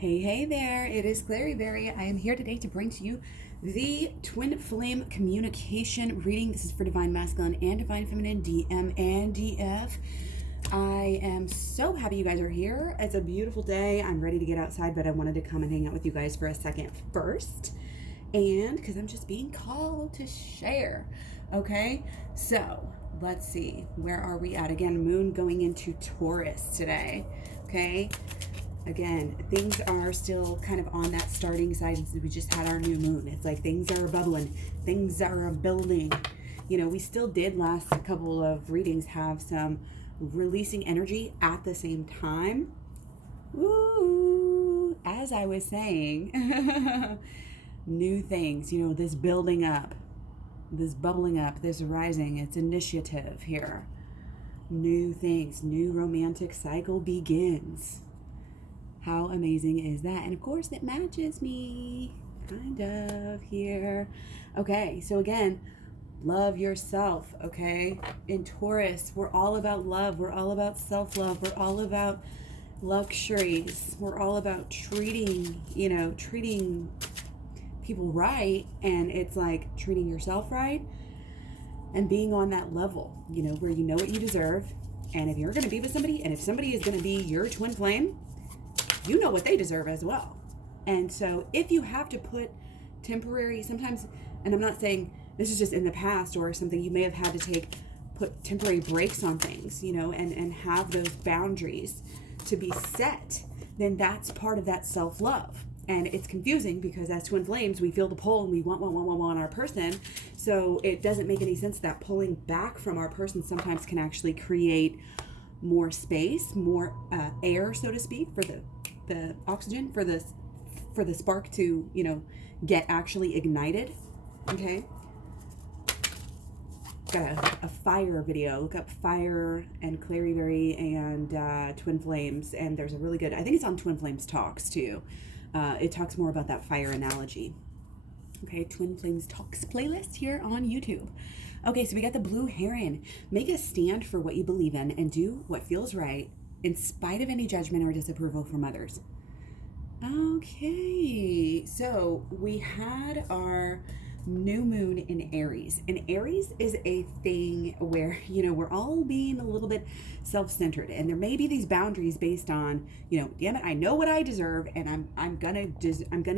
Hey there, it is Claryberry. I am here today to bring to you the Twin Flame Communication reading. This is for Divine Masculine and Divine Feminine, DM and DF. I am so happy you guys are here. It's a beautiful day. I'm ready to get outside, but I wanted to come and hang out with you guys for a second first. And because I'm just being called to share. Okay, so let's see. Where are we at? Again, moon going into Taurus today. Okay. Again, things are still kind of on that starting side. We just had our new moon. It's like things are bubbling, things are building. You know, we still did last couple of readings have some releasing energy at the same time. Ooh, as I was saying, new things, you know, this building up, this bubbling up, this rising, it's initiative here. New things, new romantic cycle begins. How amazing is that? And of course it matches me, kind of, here. Okay, so again, love yourself, okay? In Taurus, we're all about love. We're all about self-love. We're all about luxuries. We're all about treating people right. And it's like treating yourself right and being on that level, you know, where you know what you deserve. And if you're going to be with somebody, and if somebody is going to be your twin flame, you know what they deserve as well. And so if you have to put temporary, sometimes, and I'm not saying this is just in the past or something you may have had to put temporary breaks on things, you know, and have those boundaries to be set, then that's part of that self-love. And it's confusing because as twin flames, we feel the pull and we want our person. So it doesn't make any sense that pulling back from our person sometimes can actually create more space, more air, so to speak, for the oxygen, for the spark to, you know, get actually ignited. Okay, got a fire video. Look up fire and Claryberry and twin flames, and there's a really good, I think it's on Twin Flames Talks too. It talks more about that fire analogy. Okay, Twin Flames Talks playlist here on YouTube. Okay, so we got the blue heron. Make a stand for what you believe in and do what feels right in spite of any judgment or disapproval from others. Okay, so we had our new moon in Aries, and Aries is a thing where, you know, we're all being a little bit self-centered, and there may be these boundaries based on, you know, damn it, I know what I deserve, and I'm gonna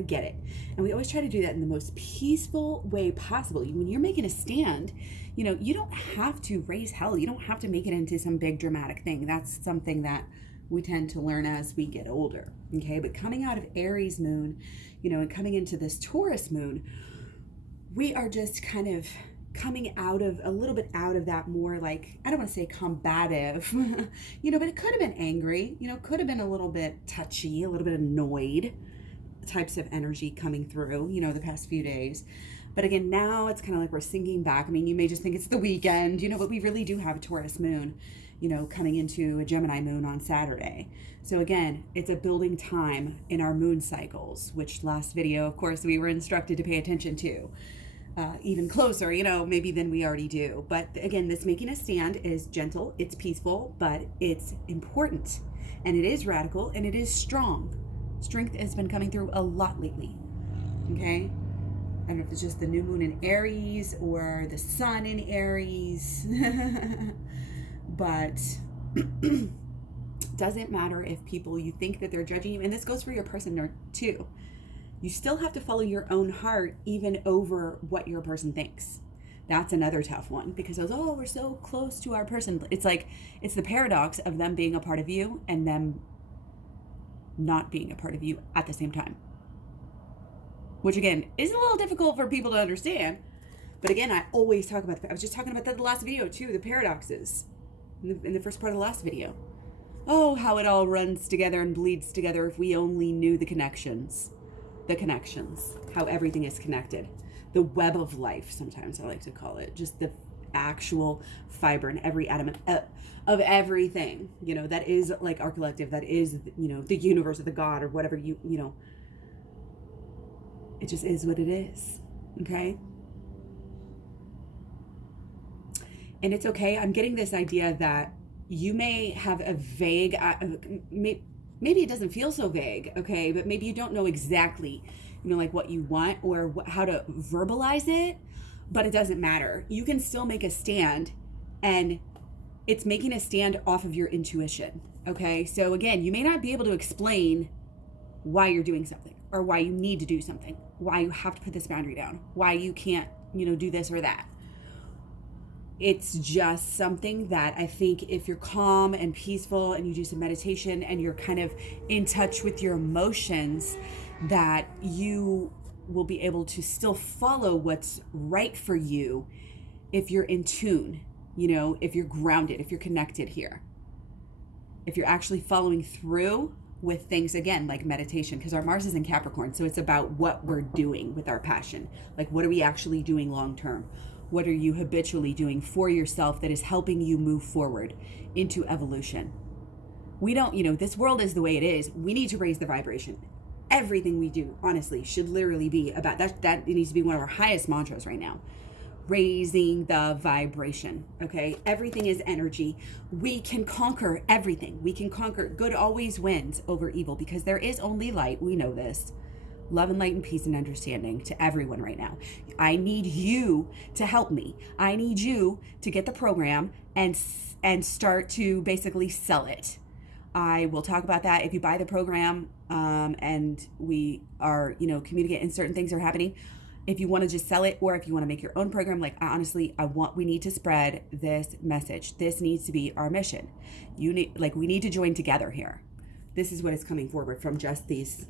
get it. And we always try to do that in the most peaceful way possible. When you're making a stand, you know, you don't have to raise hell. You don't have to make it into some big dramatic thing. That's something that we tend to learn as we get older. Okay, but coming out of Aries moon, you know, and coming into this Taurus moon, we are just kind of coming out of a little bit out of that more, like, I don't want to say combative, you know, but it could have been angry, you know, could have been a little bit touchy, a little bit annoyed types of energy coming through, you know, the past few days. But again, now it's kind of like we're sinking back. I mean, you may just think it's the weekend, you know, but we really do have a Taurus moon, you know, coming into a Gemini moon on Saturday. So again, it's a building time in our moon cycles, which last video, of course, we were instructed to pay attention to. Even closer, you know, maybe than we already do. But again, this making a stand is gentle, it's peaceful, but it's important. And it is radical, and it is strong. Strength has been coming through a lot lately. Okay? I don't know if it's just the new moon in Aries or the sun in Aries. But doesn't matter if people, you think that they're judging you. And this goes for your person too. You still have to follow your own heart even over what your person thinks. That's another tough one because oh, we're so close to our person. It's like, it's the paradox of them being a part of you and them not being a part of you at the same time. Which again, is a little difficult for people to understand. But again, I always talk about, I was just talking about that in the last video too, the paradoxes in the first part of the last video. Oh, how it all runs together and bleeds together if we only knew the connections. The connections, how everything is connected. The web of life, sometimes I like to call it, just the actual fiber and every atom of everything, you know, that is like our collective, that is, you know, the universe or the God or whatever you know, it just is what it is. Okay. And it's okay. I'm getting this idea that you may have a vague, maybe it doesn't feel so vague, okay, but maybe you don't know exactly, like what you want or how to verbalize it, but it doesn't matter. You can still make a stand, and it's making a stand off of your intuition, okay? So again, you may not be able to explain why you're doing something or why you need to do something, why you have to put this boundary down, why you can't, do this or that. It's just something that I think if you're calm and peaceful and you do some meditation and you're kind of in touch with your emotions, that you will be able to still follow what's right for you if you're in tune, if you're grounded, if you're connected here. If you're actually following through with things, again, like meditation, because our Mars is in Capricorn, so it's about what we're doing with our passion. Like, what are we actually doing long term? What are you habitually doing for yourself that is helping you move forward into evolution? We don't, this world is the way it is. We need to raise the vibration. Everything we do, honestly, should literally be about that. That needs to be one of our highest mantras right now. Raising the vibration, okay? Everything is energy. We can conquer everything. We can conquer. Good always wins over evil because there is only light. We know this. Love and light and peace and understanding to everyone right now. I need you to help me. I need you to get the program and start to basically sell it. I will talk about that if you buy the program, and we are, communicating and certain things are happening. If you want to just sell it, or if you want to make your own program, we need to spread this message. This needs to be our mission. We need to join together here. This is what is coming forward from just these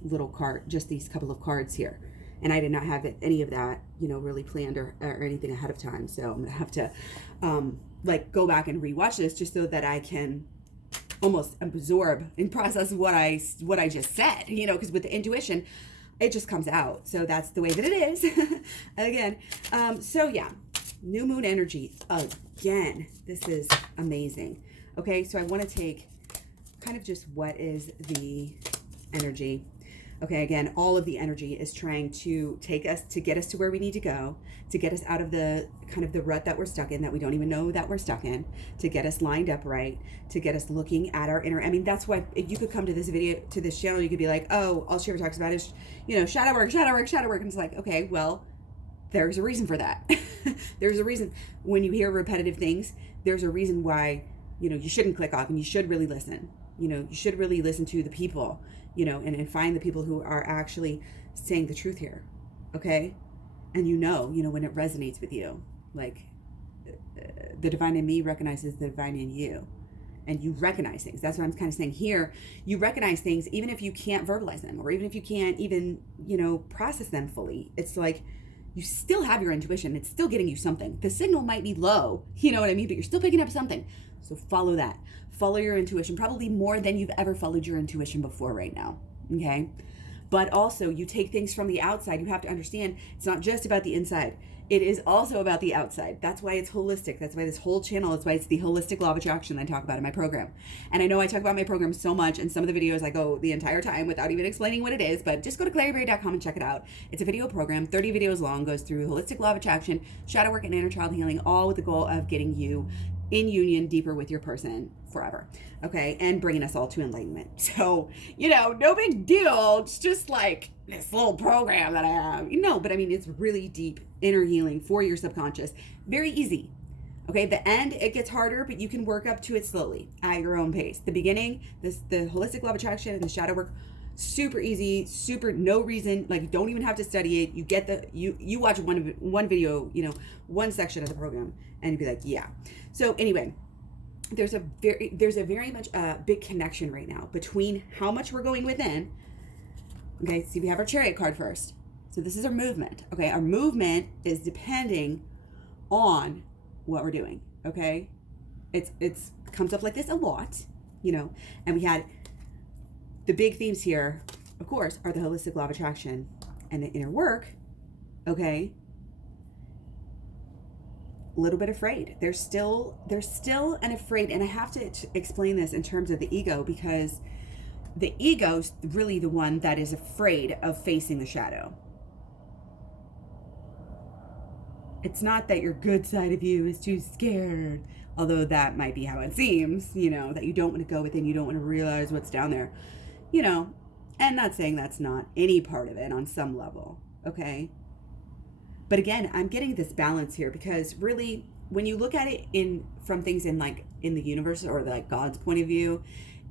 couple of cards here. And I did not have any of that, really planned or anything ahead of time. So I'm going to have to, go back and rewatch this just so that I can almost absorb and process what I just said, because with the intuition, it just comes out. So that's the way that it is. Again. So yeah, new moon energy again. This is amazing. Okay. So I want to take kind of just what is the energy. Okay. Again, all of the energy is trying to get us to where we need to go, to get us out of the kind of the rut that we're stuck in, that we don't even know that we're stuck in, to get us lined up right, to get us looking at our inner. I mean, that's why if you could come to this video, to this channel, you could be like, oh, all she ever talks about is, shadow work. And it's like, okay, well, there's a reason for that. There's a reason when you hear repetitive things, there's a reason why, you shouldn't click off, and you should really listen. You should really listen to the people, and find the people who are actually saying the truth here. Okay. And when it resonates with you, like the divine in me recognizes the divine in you, and you recognize things. That's what I'm kind of saying here. You recognize things, even if you can't verbalize them, or even if you can't even, process them fully. It's like, you still have your intuition. It's still getting you something. The signal might be low, you know what I mean? But you're still picking up something. So follow that. Follow your intuition, probably more than you've ever followed your intuition before right now. Okay. But also, you take things from the outside. You have to understand it's not just about the inside. It is also about the outside. That's why it's holistic. That's why this whole channel, that's why it's the holistic law of attraction I talk about in my program. And I know I talk about my program so much, and some of the videos I go the entire time without even explaining what it is, but just go to claryberry.com and check it out. It's a video program, 30 videos long, goes through holistic law of attraction, shadow work, and inner child healing, all with the goal of getting you in union deeper with your person forever. Okay. And bringing us all to enlightenment. So, no big deal. It's just like this little program that I have, but I mean, it's really deep inner healing for your subconscious. Very easy. Okay. The end, it gets harder, but you can work up to it slowly at your own pace. The beginning, the holistic law of attraction and the shadow work, super easy, no reason, like, don't even have to study it. You get you watch one video, one section of the program, and you'd be like, yeah. So anyway, there's a very much big connection right now between how much we're going within. Okay, see, we have our Chariot card first. So this is our movement. Okay, our movement is depending on what we're doing. Okay, it's comes up like this a lot, and we had the big themes here, of course, are the holistic law of attraction and the inner work. Okay. A little bit afraid. They're still an afraid. And I have to explain this in terms of the ego, because the ego's really the one that is afraid of facing the shadow. It's not that your good side of you is too scared, although that might be how it seems, that you don't want to go within, you don't want to realize what's down there. you know, and not saying that's not any part of it on some level, okay? But again, I'm getting this balance here because really, when you look at it in from things in like in the universe or like God's point of view,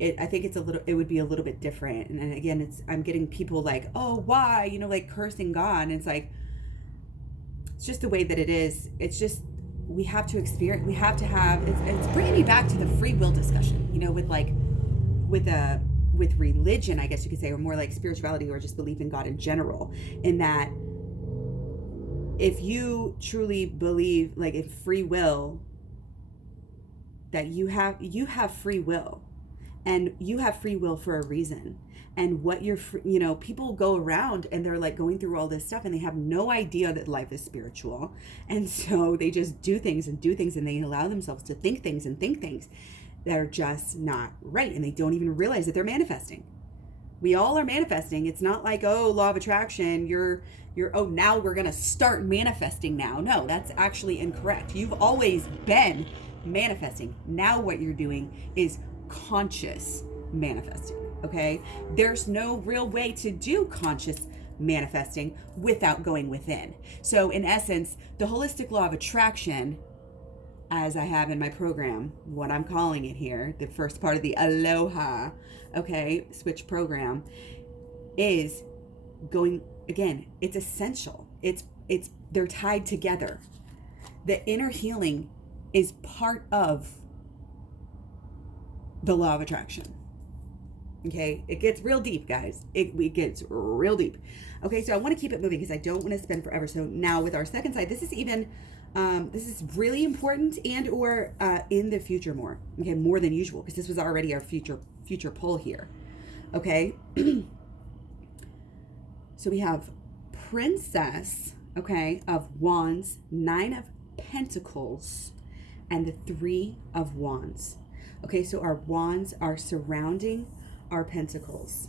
I think it would be a little bit different. And again, I'm getting people like, oh, why, like cursing God. And it's like, it's just the way that it is. It's just, we have to experience, we have to have, it's bringing me back to the free will discussion, with religion, I guess you could say, or more like spirituality or just belief in God in general, in that if you truly believe like in free will, that you have free will, and you have free will for a reason. And what people go around and they're like going through all this stuff and they have no idea that life is spiritual. And so they just do things and they allow themselves to think things that are just not right. And they don't even realize that they're manifesting. We all are manifesting. It's not like, oh, law of attraction, now we're going to start manifesting now. No, that's actually incorrect. You've always been manifesting. Now what you're doing is conscious manifesting, okay? There's no real way to do conscious manifesting without going within. So in essence, the holistic law of attraction, as I have in my program, what I'm calling it here, the first part of the AHLoA, okay, SWICH program, is going, again, it's essential. They're tied together. The inner healing is part of the law of attraction. Okay, it gets real deep, guys. It gets real deep. Okay, so I want to keep it moving because I don't want to spend forever. So now with our second side, this is really important and or in the future more. Okay, more than usual, because this was already our future pull here. Okay, so we have Princess, okay, of Wands, 9 of Pentacles, and the 3 of Wands. Okay, so our wands are surrounding our pentacles.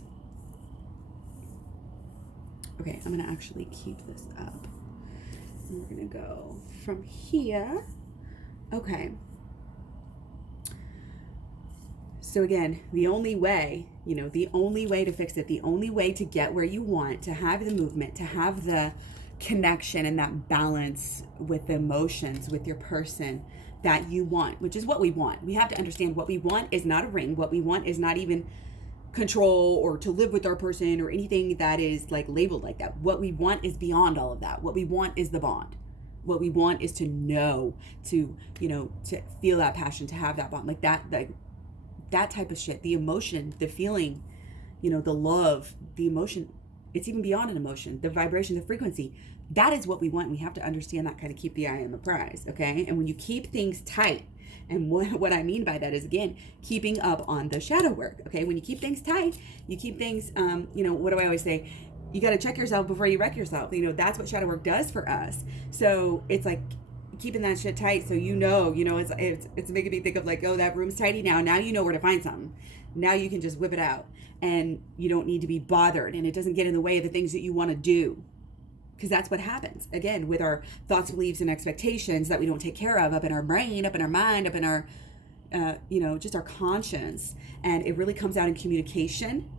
Okay, I'm going to actually keep this up. And we're going to go from here. Okay. So again, the only way to fix it, the only way to get where you want, to have the movement, to have the connection and that balance with the emotions, with your person, that you want, which is what we want. We have to understand what we want is not a ring. What we want is not even control or to live with our person or anything that is like labeled like that. What we want is beyond all of that. What we want is the bond. What we want is to know, to feel that passion, to have that bond, like that type of shit. The emotion, the feeling, the love, the emotion. It's even beyond an emotion, the vibration, the frequency. That is what we want. We have to understand that, kind of keep the eye on the prize, okay? And when you keep things tight, and what I mean by that is, again, keeping up on the shadow work, okay? When you keep things tight, you keep things, what do I always say? You got to check yourself before you wreck yourself. That's what shadow work does for us. So it's like keeping that shit tight, so it's making me think of like, oh, that room's tidy now. Now you know where to find something. Now you can just whip it out, and you don't need to be bothered, and it doesn't get in the way of the things that you want to do. Because that's what happens, again, with our thoughts, beliefs, and expectations that we don't take care of up in our brain, up in our mind, up in our, just our conscience. And it really comes out in communication,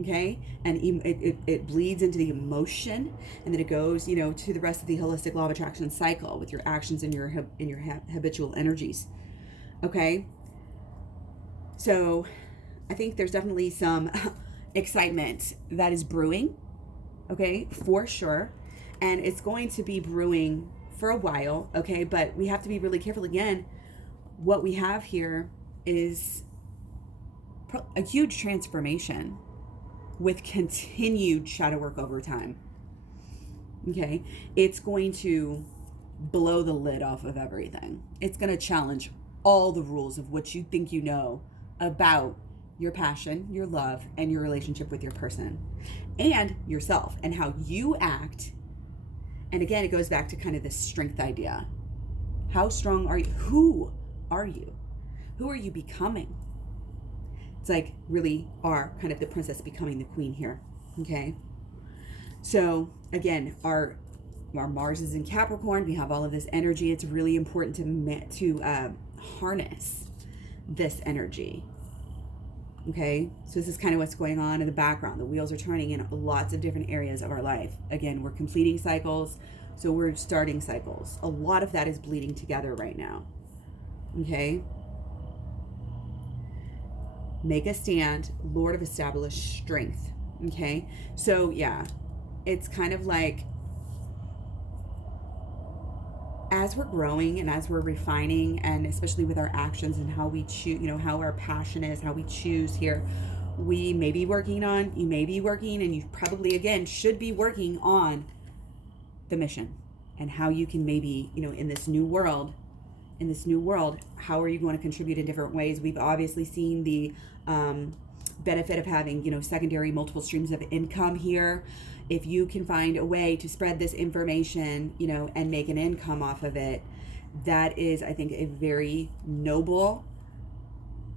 okay? And it bleeds into the emotion, and then it goes, to the rest of the holistic law of attraction cycle with your actions and your habitual energies, okay? So I think there's definitely some excitement that is brewing, okay, for sure. And it's going to be brewing for a while, okay? But we have to be really careful. Again, what we have here is a huge transformation with continued shadow work over time, okay? It's going to blow the lid off of everything. It's going to challenge all the rules of what you think you know about your passion, your love, and your relationship with your person and yourself, and how you act. And again, it goes back to kind of this strength idea. How strong are you? Who are you? Who are you becoming? It's like really are kind of the princess becoming the queen here, okay? So again, our Mars is in Capricorn. We have all of this energy. It's really important to harness this energy, Okay, so this is kind of what's going on in the background. The wheels are turning in lots of different areas of our life. Again, we're completing cycles, so we're starting cycles. A lot of that is bleeding together right now. Okay, make a stand, Lord of established strength. Okay, so yeah, it's kind of like as we're growing and as we're refining, and especially with our actions and how we choose, how our passion is, how we choose here, you may be working, and you probably, again, should be working on the mission and how you can maybe, in this new world, how are you going to contribute in different ways? We've obviously seen the benefit of having, secondary multiple streams of income here. If you can find a way to spread this information, and make an income off of it, that is, I think, a very noble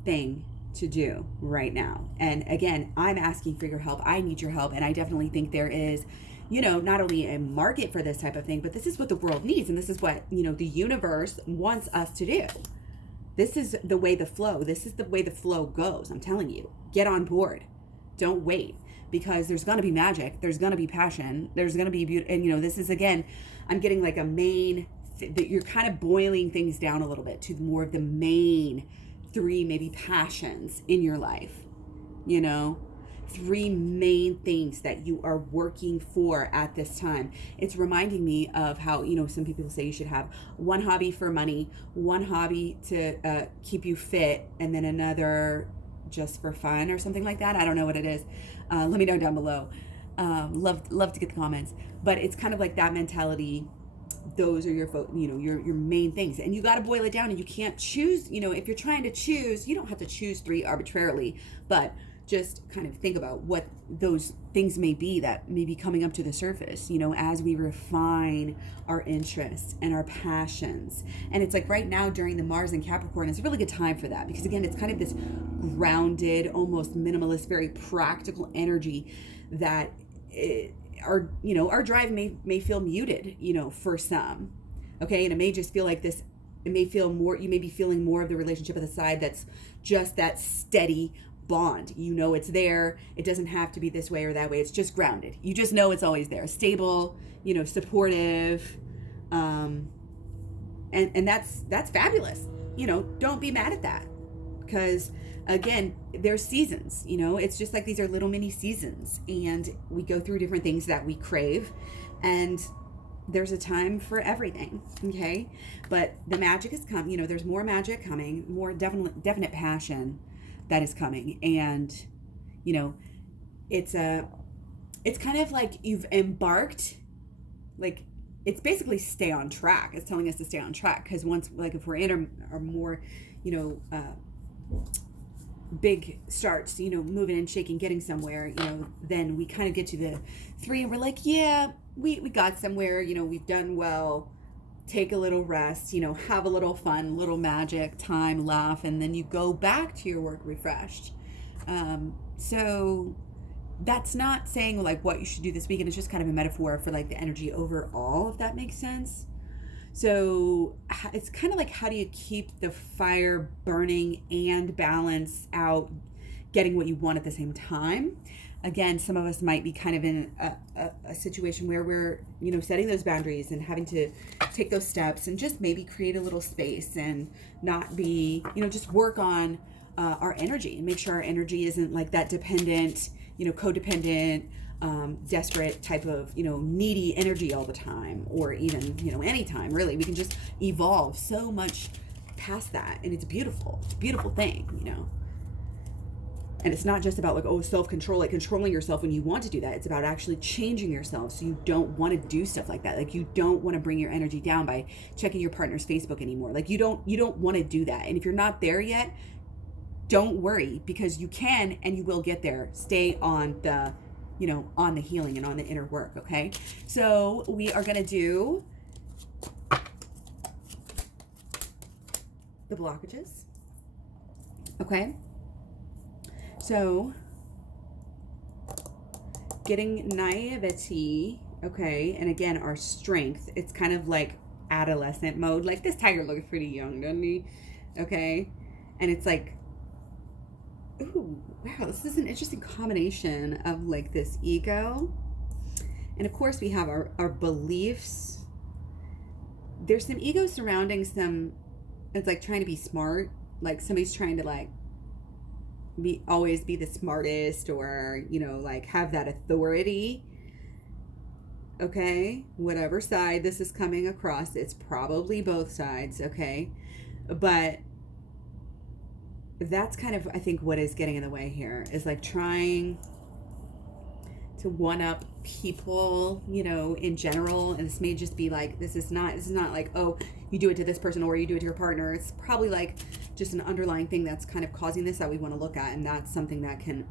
thing to do right now. And again, I'm asking for your help. I need your help. And I definitely think there is, not only a market for this type of thing, but this is what the world needs. And this is what, the universe wants us to do. This is the way the flow. This is the way the flow goes. I'm telling you, get on board. Don't wait, because there's going to be magic. There's going to be passion. There's going to be beauty. And, this is, again, I'm getting like a main, that you're kind of boiling things down a little bit to more of the main 3 maybe passions in your life, 3 main things that you are working for at this time. It's reminding me of how, some people say you should have one hobby for money, one hobby to keep you fit, and then another just for fun or something like that. I don't know what it is. Let me know down below. Love to get the comments. But it's kind of like that mentality. Those are your main things, and you got to boil it down. And you can't choose. If you're trying to choose, you don't have to choose 3 arbitrarily, but just kind of think about what those things may be that may be coming up to the surface, as we refine our interests and our passions. And it's like right now during the Mars and Capricorn, it's a really good time for that, because again, it's kind of this grounded, almost minimalist, very practical energy that our drive may feel muted, for some. Okay. And it may just feel like this, it may feel more, you may be feeling more of the relationship at the side that's just that steady bond. It's there. It doesn't have to be this way or that way. It's just grounded. You just know it's always there. Stable, supportive. And that's fabulous. Don't be mad at that, because again, there's seasons, it's just like these are little mini seasons, and we go through different things that we crave, and there's a time for everything. Okay. But the magic is coming, there's more magic coming, more definite passion that is coming. And it's kind of like you've embarked, like it's basically stay on track. It's telling us to stay on track, because once, like, if we're in our more big starts, moving and shaking, getting somewhere, then we kind of get to the 3 and we're like, yeah, we got somewhere, we've done well. Take a little rest, have a little fun, little magic time, laugh, and then you go back to your work refreshed. So that's not saying like what you should do this weekend. It's just kind of a metaphor for like the energy overall, if that makes sense. So it's kind of like, how do you keep the fire burning and balance out getting what you want at the same time? Again, some of us might be kind of in a situation where we're, setting those boundaries and having to take those steps and just maybe create a little space and not be, just work on our energy and make sure our energy isn't like that dependent, codependent, desperate type of, needy energy all the time, or even, anytime really. We can just evolve so much past that. And it's beautiful. It's a beautiful thing, And it's not just about like, self-control, like controlling yourself when you want to do that. It's about actually changing yourself so you don't want to do stuff like that. Like you don't want to bring your energy down by checking your partner's Facebook anymore. Like you don't want to do that. And if you're not there yet, don't worry, because you can and you will get there. Stay on the, on the healing and on the inner work, okay? So we are going to do the blockages, okay? So, getting naivety, okay, and again, our strength, it's kind of like adolescent mode. Like, this tiger looks pretty young, doesn't he? Okay, and it's like, ooh, wow, this is an interesting combination of like this ego. And of course, we have our beliefs. There's some ego surrounding some, it's like trying to be smart. Like somebody's trying to like always be the smartest, or, like have that authority. Okay, whatever side this is coming across, it's probably both sides, okay? But that's kind of, I think, what is getting in the way here is like trying to one up people, in general. And this may just be like, this is not like, oh, you do it to this person or you do it to your partner. It's probably like just an underlying thing that's kind of causing this that we want to look at. And that's something that can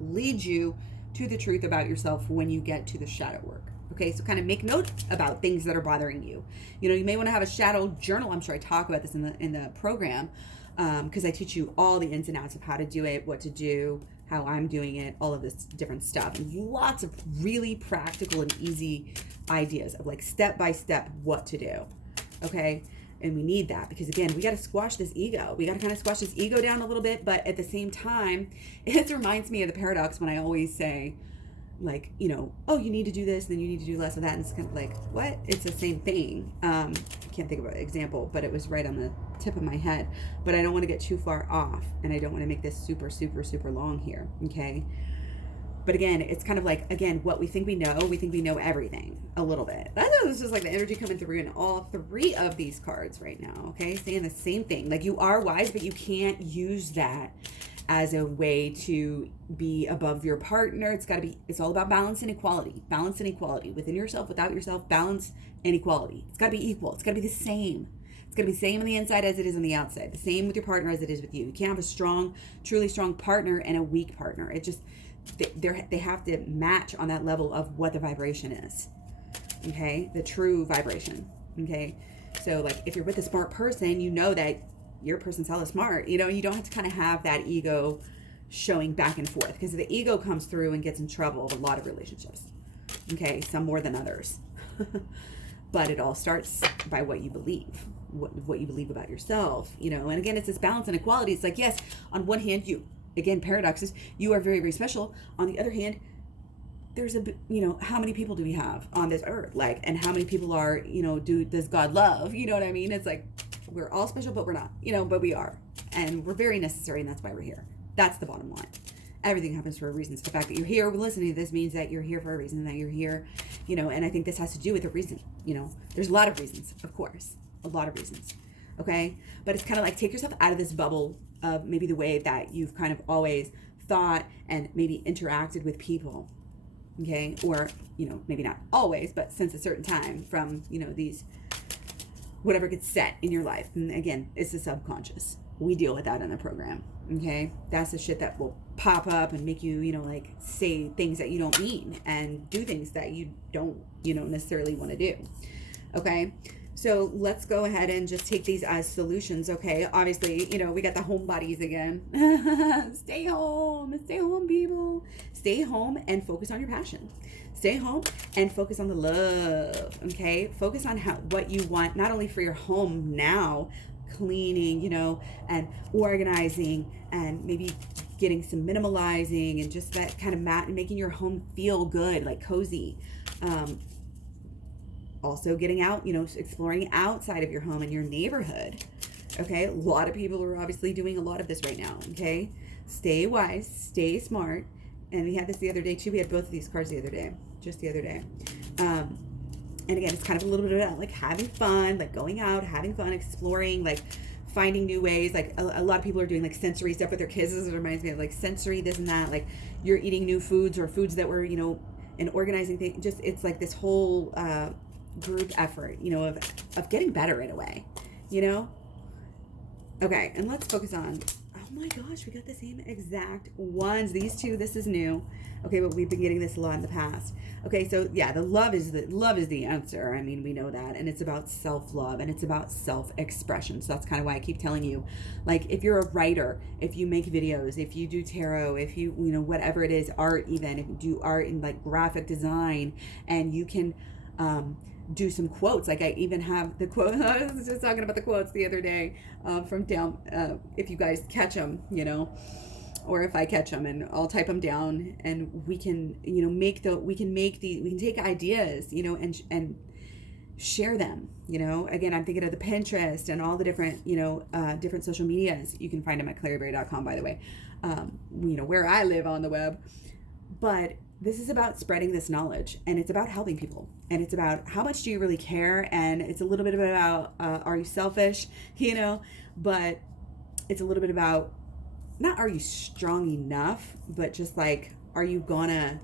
lead you to the truth about yourself when you get to the shadow work. Okay, so kind of make note about things that are bothering you. You may want to have a shadow journal. I'm sure I talk about this in the program, because I teach you all the ins and outs of how to do it, what to do, how I'm doing it, all of this different stuff. And lots of really practical and easy ideas of like step by step what to do. Okay, and we need that because, again, we got to squash this ego. We got to kind of squash this ego down a little bit, but at the same time, it reminds me of the paradox when I always say, like, oh, you need to do this, then you need to do less of that. And it's kind of like, what? It's the same thing. I can't think of an example, but it was right on the tip of my head. But I don't want to get too far off, and I don't want to make this super, super, super long here, okay? But again, it's kind of like, again, what we think we know everything a little bit. That's just like the energy coming through in all three of these cards right now, okay? Saying the same thing. Like, you are wise, but you can't use that as a way to be above your partner. It's all about balance and equality. Balance and equality within yourself, without yourself, balance and equality. It's got to be equal. It's got to be the same. It's going to be the same on the inside as it is on the outside. The same with your partner as it is with you. You can't have a strong, truly strong partner and a weak partner. It just, they have to match on that level of what the vibration is. Okay? The true vibration. Okay? So, like, if you're with a smart person, you know that your person's hella smart. You don't have to kind of have that ego showing back and forth, because the ego comes through and gets in trouble with a lot of relationships. Okay, some more than others. But it all starts by what you believe, what you believe about yourself, and again, it's this balance and equality. It's like, yes, on one hand, paradoxes, you are very, very special. On the other hand, there's how many people do we have on this earth? Like, and how many people are, does God love? You know what I mean? It's like, we're all special, but we're not, but we are. And we're very necessary, and that's why we're here. That's the bottom line. Everything happens for a reason. So the fact that you're here listening to this means that you're here for a reason, that you're here, and I think this has to do with a reason. There's a lot of reasons, of course, a lot of reasons. Okay. But it's kind of like, take yourself out of this bubble of maybe the way that you've kind of always thought and maybe interacted with people. Okay. Or, maybe not always, but since a certain time from, these, whatever gets set in your life. And again, it's the subconscious. We deal with that in the program. Okay. That's the shit that will pop up and make you, like, say things that you don't mean and do things that you don't, necessarily want to do. Okay. So let's go ahead and just take these as solutions. Okay. Obviously, we got the homebodies again. Stay home, people. Stay home and focus on your passion. Stay home and focus on the love. Okay. Focus on what you want, not only for your home now, cleaning, and organizing, and maybe getting some minimalizing, and just that kind of making your home feel good, like cozy. Also getting out, exploring outside of your home and your neighborhood. Okay. A lot of people are obviously doing a lot of this right now. Okay. Stay wise, stay smart. And we had this the other day too. We had both of these cards just the other day. And again, it's kind of a little bit about like having fun, like going out, having fun, exploring, like finding new ways. Like a lot of people are doing like sensory stuff with their kids. It reminds me of like sensory, this and that. Like you're eating new foods or foods that were, and organizing things. Just, it's like this whole group effort, of getting better in a way, Okay, and let's focus on, oh my gosh, we got the same exact ones. These two, this is new. Okay, but we've been getting this a lot in the past. Okay, so yeah, the love is the answer. I mean, we know that. And it's about self-love, and it's about self-expression. So that's kind of why I keep telling you, like, if you're a writer, if you make videos, if you do tarot, if you, whatever it is, art even, if you do art in like graphic design, and you can do some quotes. Like I even have the quote, I was just talking about the quotes the other day from down, if you guys catch them, or if I catch them, and I'll type them down, and we can, we can take ideas, and share them. Again, I'm thinking of the Pinterest and all the different, different social medias. You can find them at claryberry.com, by the way, where I live on the web. But this is about spreading this knowledge, and it's about helping people, and it's about how much do you really care, and it's a little bit about are you selfish, but it's a little bit about not are you strong enough, but just like, are you gonna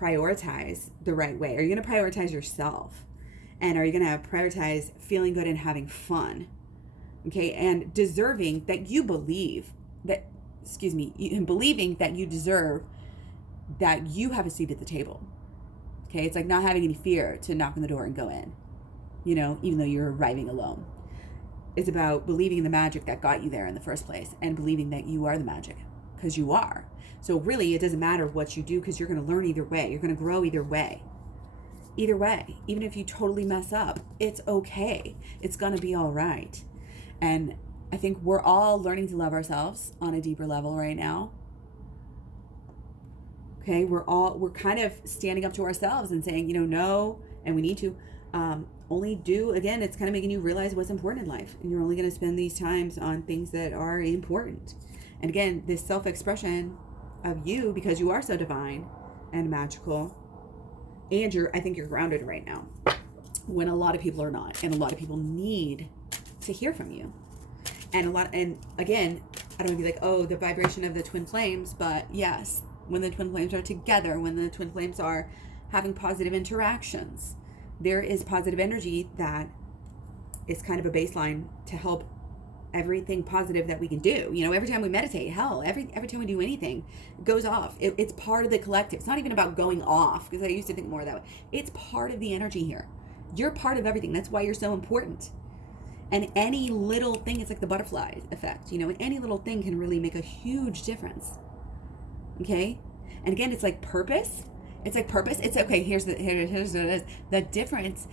prioritize the right way? Are you gonna prioritize yourself? And are you gonna prioritize feeling good and having fun? Okay, and deserving that you believe that, believing that you deserve, that you have a seat at the table. Okay, it's like not having any fear to knock on the door and go in, even though you're arriving alone. It's about believing in the magic that got you there in the first place, and believing that you are the magic, because you are. So really, it doesn't matter what you do, because you're going to learn either way. You're going to grow either way. Either way, even if you totally mess up, it's okay. It's going to be all right. And I think we're all learning to love ourselves on a deeper level right now. Okay, we're kind of standing up to ourselves and saying, no, and we need to only do, again, it's kind of making you realize what's important in life. And you're only going to spend these times on things that are important. And again, this self-expression of you, because you are so divine and magical, and I think you're grounded right now, when a lot of people are not, and a lot of people need to hear from you. And again, I don't want to be like, oh, the vibration of the twin flames, but yes, when the twin flames are together, when the twin flames are having positive interactions, there is positive energy that is kind of a baseline to help everything positive that we can do. Every time we meditate, hell, every time we do anything, it goes off. It's part of the collective. It's not even about going off, because I used to think more that way. It's part of the energy here. You're part of everything. That's why you're so important. And any little thing, it's like the butterfly effect, any little thing can really make a huge difference. Okay? And again, it's like purpose. It's okay. Here's what it is. The difference.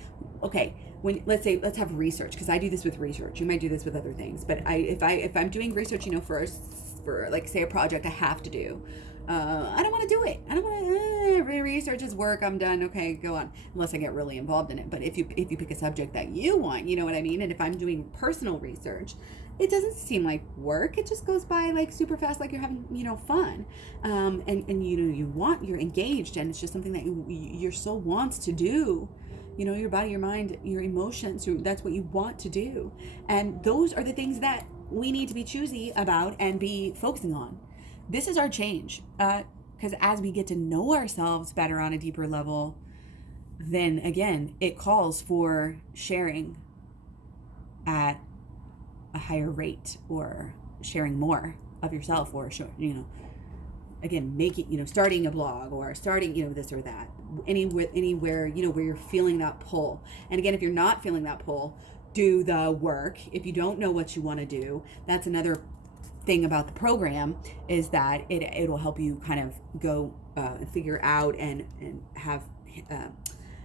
Okay. Let's have research, because I do this with research. You might do this with other things, but if I'm doing research, for like, say, a project I have to do, I don't want to do it. I don't want to research is work. I'm done. Okay, go on. Unless I get really involved in it. But if you pick a subject that you want, you know what I mean. And if I'm doing personal research, it doesn't seem like work. It just goes by like super fast, like you're having, fun. And you're engaged, and it's just something that your soul wants to do. Your body, your mind, your emotions, that's what you want to do. And those are the things that we need to be choosy about and be focusing on. This is our change. Because as we get to know ourselves better on a deeper level, then again, it calls for sharing at a higher rate, or sharing more of yourself, or again, making, starting a blog, or starting, this or that, anywhere, where you're feeling that pull. And again, if you're not feeling that pull, do the work. If you don't know what you want to do, that's another thing about the program, is that it will help you kind of go and figure out and have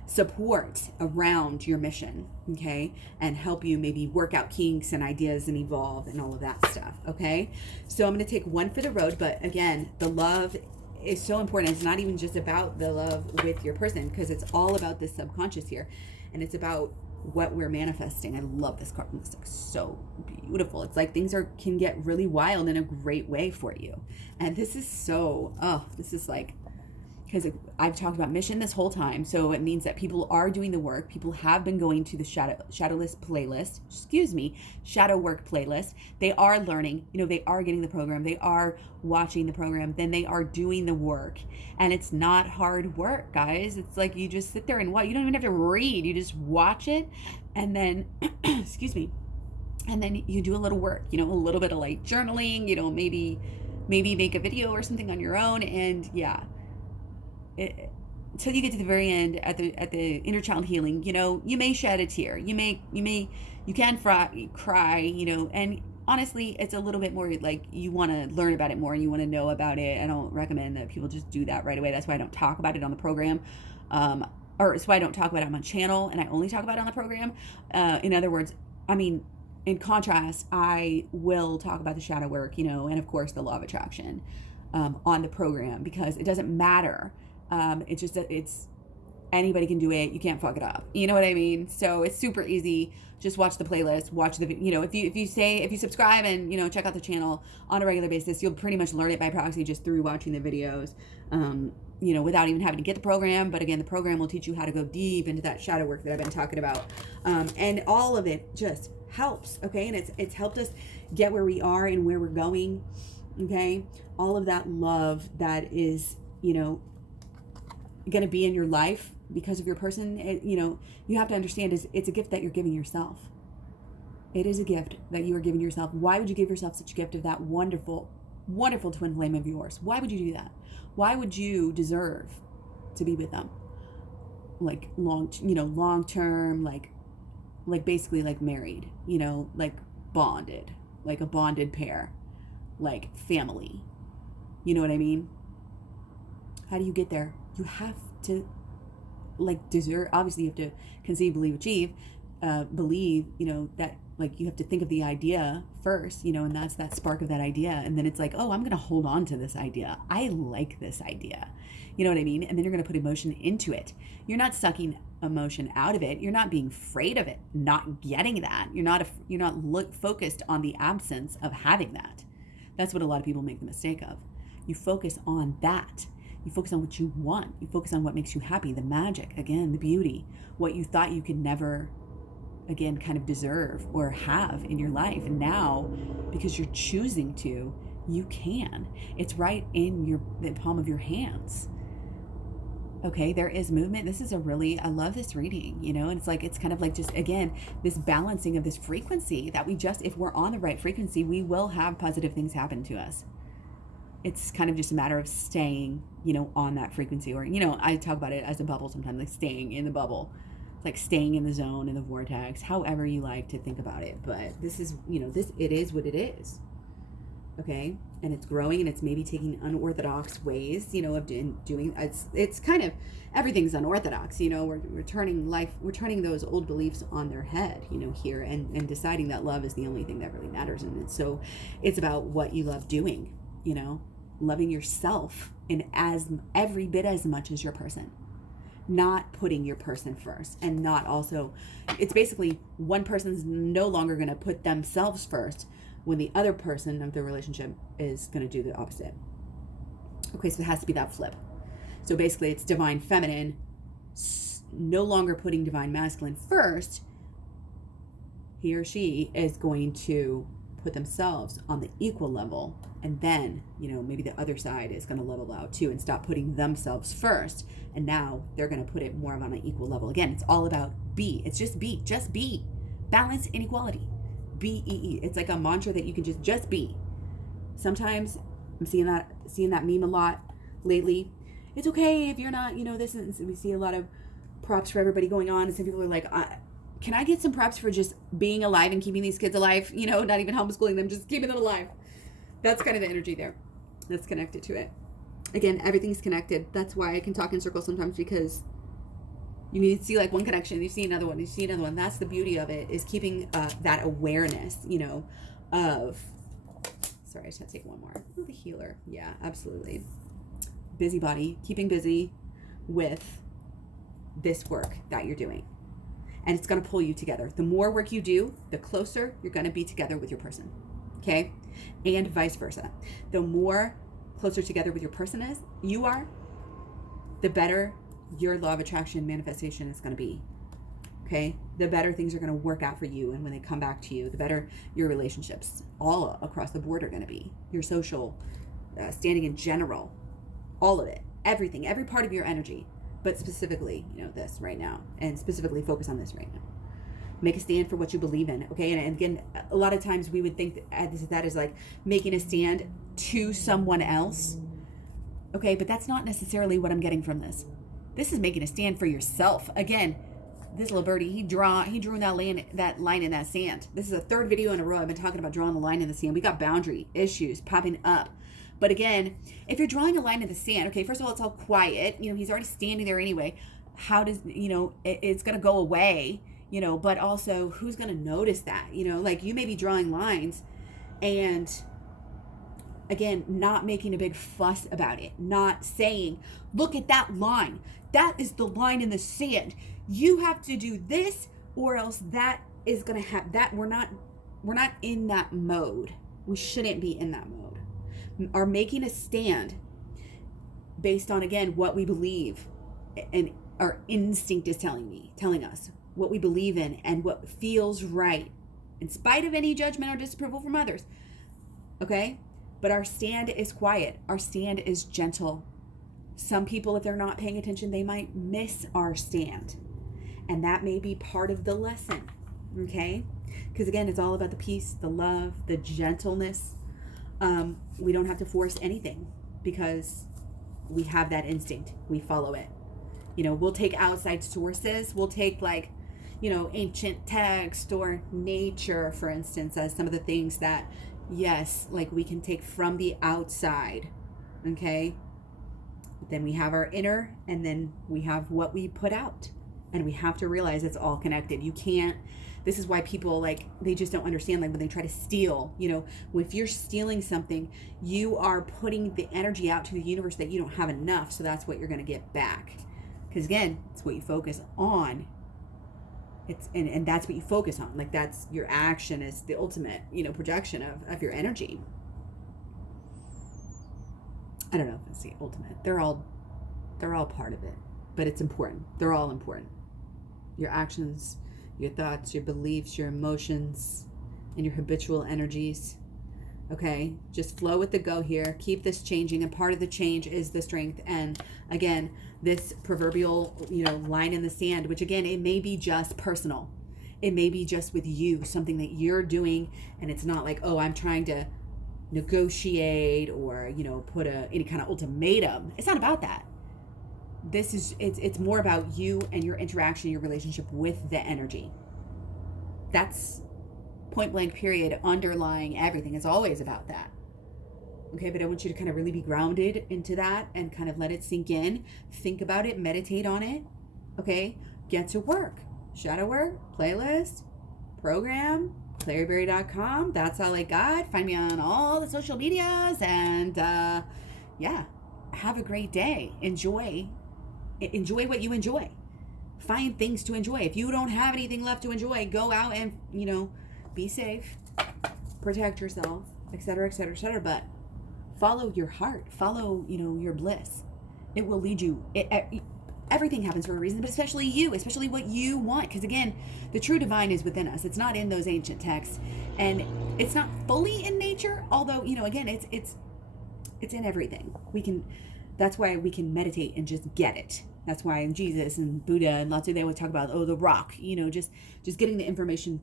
support around your mission, okay, and help you maybe work out kinks and ideas and evolve and all of that stuff, okay? So I'm going to take one for the road, but again, the love is so important. It's not even just about the love with your person, because it's all about this subconscious here, and it's about what we're manifesting. I love this card. It's like so beautiful. It's like things can get really wild in a great way for you. And this is this is like, because I've talked about mission this whole time, so it means that people are doing the work. People have been going to the shadow work playlist. They are learning, they are getting the program, they are watching the program, then they are doing the work. And it's not hard work, guys. It's like you just sit there and watch. You don't even have to read. You just watch it, and then, and then you do a little work, a little bit of like journaling, maybe make a video or something on your own, and yeah. Until you get to the very end at the inner child healing, you may shed a tear, you can cry, and honestly, it's a little bit more like you want to learn about it more and you want to know about it. I don't recommend that people just do that right away. That's why I don't talk about it on the program, or it's why I don't talk about it on my channel, and I only talk about it on the program. In other words, in in contrast, I will talk about the shadow work, and of course the law of attraction on the program, because it doesn't matter. It's just that it's anybody can do it. You can't fuck it up. You know what I mean? So it's super easy. Just watch the playlist, watch the, if you subscribe and, check out the channel on a regular basis, you'll pretty much learn it by proxy just through watching the videos, without even having to get the program. But again, the program will teach you how to go deep into that shadow work that I've been talking about. And all of it just helps. Okay. And it's helped us get where we are and where we're going. Okay. All of that love that is, going to be in your life because of your person, you have to understand it's a gift that you're giving yourself. It is a gift that you are giving yourself. Why would you give yourself such a gift of that wonderful, wonderful twin flame of yours? Why would you do that? Why would you deserve to be with them? Like long term, like basically like married, like bonded, like a bonded pair, like family. You know what I mean? How do you get there? You have to deserve. Obviously you have to conceive, believe, achieve, believe, that you have to think of the idea first, and that's that spark of that idea. And then it's like, oh, I'm going to hold on to this idea. I like this idea. You know what I mean? And then you're going to put emotion into it. You're not sucking emotion out of it. You're not being afraid of it, not getting that. You're not focused on the absence of having that. That's what a lot of people make the mistake of. You focus on that. You focus on what you want. You focus on what makes you happy, the magic, again, the beauty, what you thought you could never, again, kind of deserve or have in your life. And now, because you're choosing to, you can. It's right in the palm of your hands. Okay, there is movement. This is I love this reading, and it's kind of like just, again, this balancing of this frequency that if we're on the right frequency, we will have positive things happen to us. It's kind of just a matter of staying, on that frequency, or, I talk about it as a bubble sometimes, like staying in the bubble. It's like staying in the zone, in the vortex, however you like to think about it. But this is, it is what it is. Okay. And it's growing, and it's maybe taking unorthodox ways, of doing, it's kind of, everything's unorthodox, we're turning those old beliefs on their head, here, and deciding that love is the only thing that really matters. And so it's about what you love doing, loving yourself in every bit as much as your person, not putting your person first, and not also, it's basically one person's no longer going to put themselves first when the other person of the relationship is going to do the opposite. Okay, so it has to be that flip. So basically it's divine feminine no longer putting divine masculine first. He or she is going to put themselves on the equal level, and then maybe the other side is going to level out too and stop putting themselves first, and now they're going to put it more on an equal level. Again, it's all about be. It's just be balance and equality. BEE. It's like a mantra that you can just be. Sometimes I'm seeing that meme a lot lately. It's okay if you're not, this is, we see a lot of props for everybody going on, and some people are like, can I get some props for just being alive and keeping these kids alive? Not even homeschooling them, just keeping them alive. That's kind of the energy there that's connected to it. Again, everything's connected. That's why I can talk in circles sometimes, because you need to see one connection, you see another one, you see another one. That's the beauty of it, is keeping that awareness, of, sorry, I just had to take one more. Oh, the healer. Yeah, absolutely. Busybody, keeping busy with this work that you're doing. And it's going to pull you together. The more work you do, the closer you're going to be together with your person. Okay? And vice versa. The more closer together with your person you are, the better your law of attraction manifestation is going to be. Okay? The better things are going to work out for you, and when they come back to you, the better your relationships all across the board are going to be. Your social standing in general, all of it, everything, every part of your energy, but specifically, this right now, and specifically focus on this right now. Make a stand for what you believe in. Okay? And again, a lot of times we would think that is like making a stand to someone else. Okay? But that's not necessarily what I'm getting from this. This is making a stand for yourself. Again, this little birdie, he drew that line in that sand. This is the third video in a row I've been talking about drawing the line in the sand. We got boundary issues popping up. But again, if you're drawing a line in the sand, okay, first of all, it's all quiet. He's already standing there anyway. How does, it's going to go away, but also who's going to notice that? Like you may be drawing lines and again, not making a big fuss about it, not saying, look at that line. That is the line in the sand. You have to do this or else that is going to happen. That we're not in that mode. We shouldn't be in that mode. Are making a stand based on, again, what we believe and our instinct is telling us what we believe in and what feels right in spite of any judgment or disapproval from others. Okay? But our stand is quiet. Our stand is gentle. Some people, if they're not paying attention, they might miss our stand. And that may be part of the lesson. Okay? Because again, it's all about the peace, the love, the gentleness. We don't have to force anything because we have that instinct. We follow it. We'll take outside sources. We'll take ancient text or nature, for instance, as some of the things that, yes, like we can take from the outside. Okay? Then we have our inner, and then we have what we put out. And we have to realize it's all connected. You can't, this is why people they just don't understand, when they try to steal, if you're stealing something, you are putting the energy out to the universe that you don't have enough. So that's what you're going to get back. Because again, it's what you focus on. And that's what you focus on. That's your action is the ultimate, projection of your energy. I don't know if it's the ultimate. They're all part of it, but it's important. They're all important. Your actions, your thoughts, your beliefs, your emotions, and your habitual energies. Okay, just flow with the go here. Keep this changing, and part of the change is the strength. And again, this proverbial, line in the sand, which again, it may be just personal. It may be just with you, something that you're doing, and it's not like, oh, I'm trying to negotiate or, put any kind of ultimatum. It's not about that. It's more about you and your interaction, your relationship with the energy. That's point blank period, underlying everything. It's always about that. Okay, but I want you to kind of really be grounded into that and kind of let it sink in. Think about it, meditate on it. Okay, get to work. Shadow work, playlist, program, claryberry.com. That's all I got. Find me on all the social medias, and have a great day. Enjoy what you enjoy. Find things to enjoy. If you don't have anything left to enjoy, go out and, be safe, protect yourself, etc., etc., etc. But follow your heart. Follow, your bliss. It will lead you. Everything happens for a reason, but especially you, especially what you want. Because again, the true divine is within us. It's not in those ancient texts, and it's not fully in nature. Although, again, it's in everything. That's why we can meditate and just get it. That's why Jesus and Buddha and Lao Tzu, they always talk about, the rock, just getting the information,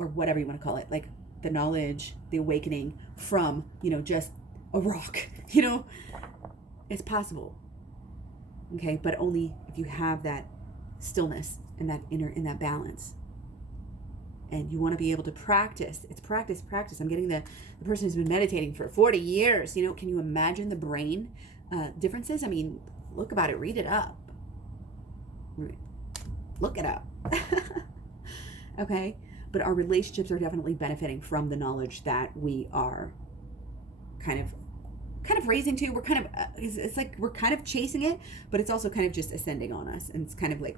or whatever you want to call it, like the knowledge, the awakening from, just a rock, it's possible. Okay. But only if you have that stillness and that inner, and that balance. And you want to be able to practice. It's practice. I'm getting the person who's been meditating for 40 years. Can you imagine the brain differences? I mean, look about it. Read it up. Look it up. Okay? But our relationships are definitely benefiting from the knowledge that we are kind of raising to. We're kind of, it's like we're kind of chasing it, but it's also kind of just ascending on us. And it's kind of like